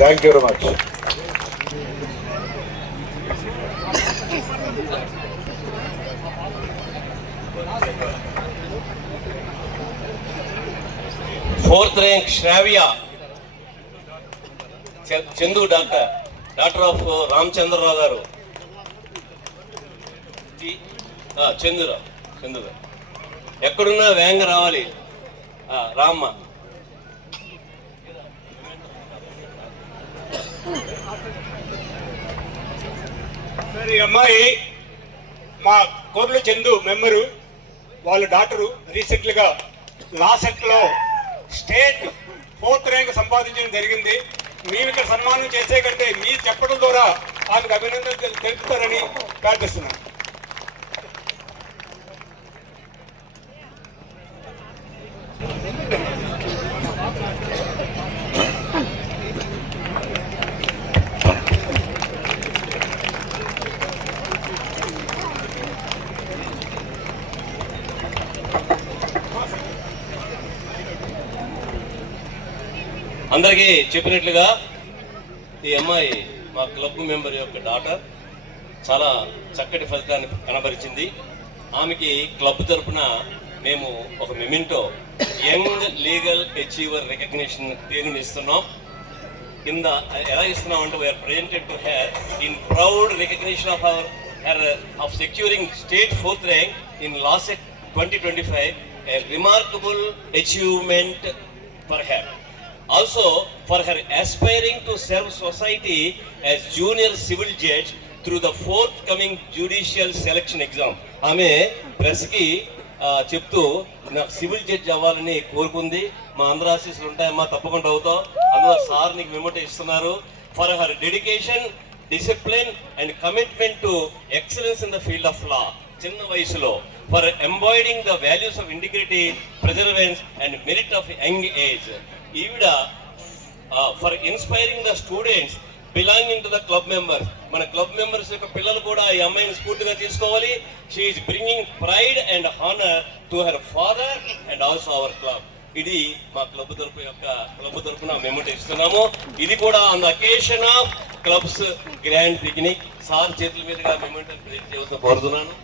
Thank you very much. Fourth rank Shravya Chandu, doctor of Ramachandrarao garu. Chandurao ఎక్కడున్నా వేగంగా రావాలి. రామ్మ. సార్, ఈ అమ్మాయి మా కోర్లు చందు మెంబరు, వాళ్ళ డాక్టరు. రీసెంట్గా లా సెట్లో స్టేట్ 4th ర్యాంక్ సంపాదించడం జరిగింది. మేము ఇక్కడ సన్మానం చేసే కంటే మీరు చెప్పడం ద్వారా ఆమెకు అభినందనలు తెలుపుతారని ప్రార్థిస్తున్నాను. అందరికీ చెప్పినట్లుగా ఈ అమ్మాయి మా క్లబ్ మెంబర్ యొక్క డాటర్ చాలా చక్కటి ఫలితాన్ని కనబరిచింది. ఆమెకి క్లబ్ తరఫున మేము ఒక memento young legal achiever recognition పేరుని ఇస్తున్నాం. కింద ఎలా ఇస్తున్నాం అంటే we are presented to her in proud recognition of of securing state 4th rank in LAWCET 2025, a remarkable achievement for her. Also, for her aspiring to serve society as junior civil judge through the forthcoming judicial selection exam. ఆమె ప్రెస్కి చెప్తూ నాకు civil judge అవ్వాలని కోరుకుంది. మా అందరూ ఆశీస్సులు ఉంటాయమ్మా, తప్పకుండా అవుతావు. అందులో సార్ నీకు మెమోటో ఇస్తున్నారు. For her dedication, discipline and commitment to excellence in the field of law, చిన్న వయసులో, for embodying the values of integrity, perseverance and merit of young age. ఈవిడ for inspiring the students belonging to the club members. మన club members యొక్క పిల్లలు కూడా ఈ అమ్మాయిని స్ఫూర్తిగా తీసుకోవాలి. She is bringing pride and honour to her father and also our club. ఇది మా క్లబ్ తరఫున మెమోటో ఇస్తున్నాము. ఇది కూడా on the occasion of clubs grand picnic. Sir చేతుల మీదుగా మెమోటో ప్రెజెంట్ చేయవలసిన కోరుతున్నాను.